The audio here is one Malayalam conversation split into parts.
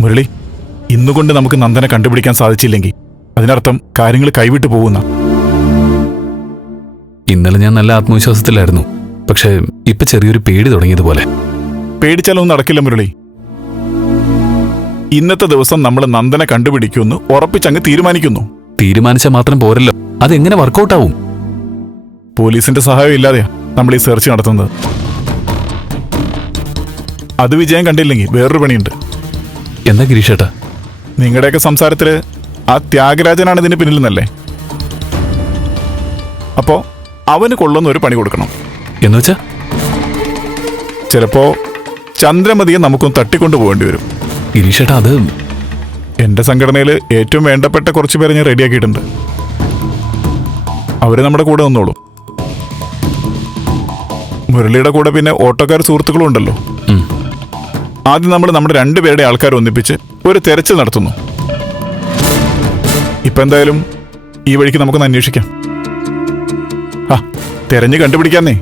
മുരളി, ഇന്നുകൊണ്ട് നമുക്ക് നന്ദനെ കണ്ടുപിടിക്കാൻ സാധിച്ചില്ലെങ്കിൽ അതിനർത്ഥം കാര്യങ്ങൾ കൈവിട്ടു പോകുന്ന. ഇന്നലെ ഞാൻ നല്ല ആത്മവിശ്വാസത്തിലായിരുന്നു. പക്ഷെ ഇപ്പൊ ചെറിയൊരു പേടി തുടങ്ങിയതുപോലെ. പേടിച്ചാലൊന്നും നടക്കില്ല മുരളി. ഇന്നത്തെ ദിവസം നമ്മൾ നന്ദനെ കണ്ടുപിടിക്കുമെന്ന് ഉറപ്പിച്ചങ്ങ് തീരുമാനിക്കുന്നു. തീരുമാനിച്ചാൽ മാത്രം പോരല്ലോ, അതെങ്ങനെ വർക്കൗട്ടാവും? പോലീസിന്റെ സഹായം ഇല്ലാതെയാ നമ്മൾ ഈ സെർച്ച് നടത്തുന്നത്. അത് വിജയം കണ്ടില്ലെങ്കിൽ വേറൊരു പണിയുണ്ട്. എന്താ ഗിരീഷേട്ടാ? നിങ്ങളുടെയൊക്കെ സംസാരത്തില് ആ ത്യാഗരാജനാണ് ഇതിന് പിന്നിൽ നിന്നല്ലേ? അപ്പോ അവന് കൊള്ളുന്ന ഒരു പണി കൊടുക്കണം. എന്നുവെച്ചാ ചിലപ്പോ ചന്ദ്രമതിയെ നമുക്കൊന്ന് തട്ടിക്കൊണ്ടു പോകേണ്ടി വരും. ഗിരീഷേട്ടാ, അത് എന്റെ സംഘടനയിൽ ഏറ്റവും വേണ്ടപ്പെട്ട കുറച്ച് പേരെ ഞാൻ റെഡിയാക്കിയിട്ടുണ്ട്. അവര് നമ്മുടെ കൂടെ നിന്നോളൂ. മുരളിയുടെ കൂടെ പിന്നെ ഓട്ടോക്കാർ സുഹൃത്തുക്കളും ഉണ്ടല്ലോ. ആദ്യം നമ്മൾ നമ്മുടെ രണ്ടുപേരുടെ ആൾക്കാർ ഒന്നിപ്പിച്ച് ഒരു തെരച്ചിൽ നടത്തുന്നു. ഇപ്പൊ എന്തായാലും ഈ വഴിക്ക് നമുക്കൊന്ന് അന്വേഷിക്കാം. തെരഞ്ഞു കണ്ടുപിടിക്കാന്നേ.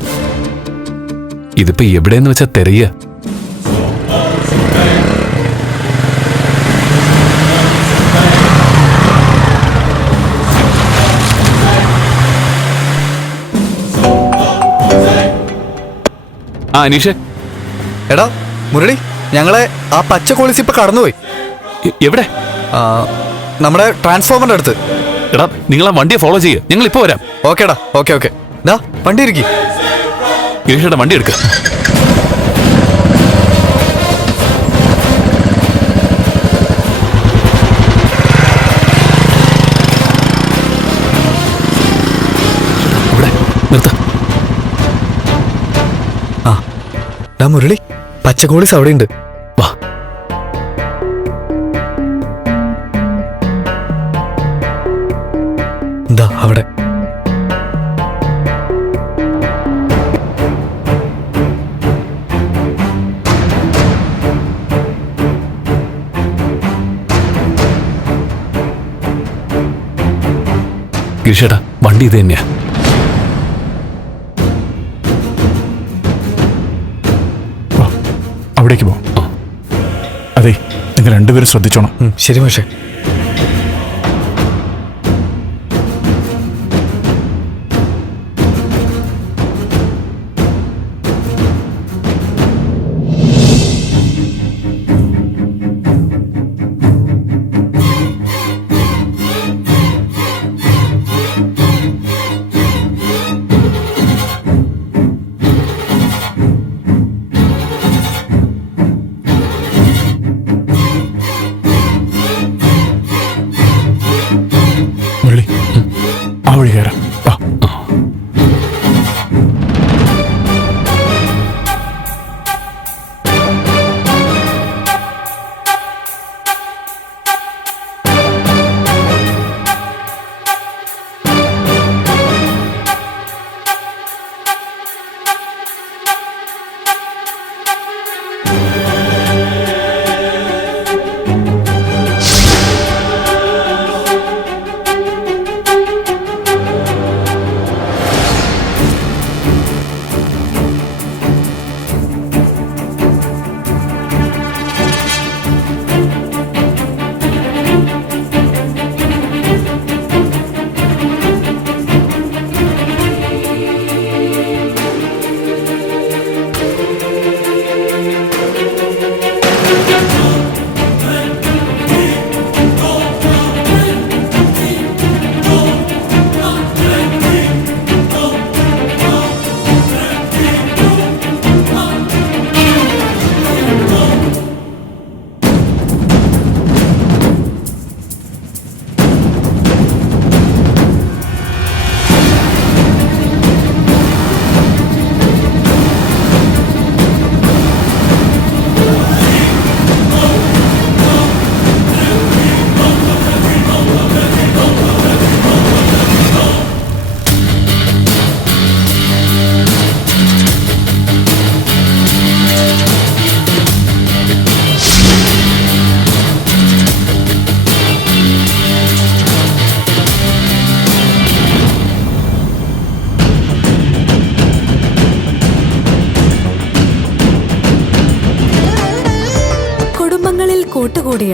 ഇതിപ്പോ എവിടെയെന്ന് വെച്ചാ തെരയ? അനീഷേ. എടാ മുരളി, ഞങ്ങളെ ആ പച്ച കോളിസ് ഇപ്പൊ കടന്നുപോയി. എവിടെ? നമ്മുടെ ട്രാൻസ്ഫോമറിന്റെ അടുത്ത്. എടാ, നിങ്ങൾ ആ വണ്ടിയെ ഫോളോ ചെയ്യ്, ഞങ്ങൾ ഇപ്പൊ വരാം. ഓക്കേടാ, ഓക്കെ. ദാ വണ്ടി ഇരിക്കി. ഗിരീഷേട്ടാ, വണ്ടി എടുക്ക. ഇവിടെ നിർത്ത. ഡാ മുരളി, പച്ച കോളിസ് അവിടെ ഉണ്ട്. വാ. എന്താ അവിടെ? ഗിരീഷേട്ടാ, വണ്ടി ഇത് തന്നെയാ. അവിടേക്ക് പോ. അതെ, നിങ്ങൾ രണ്ടുപേരും ശ്രദ്ധിച്ചോണം. ശരി പക്ഷേ. മുരളി, ആ വഴി കയറാം.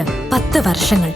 10 വർഷങ്ങൾ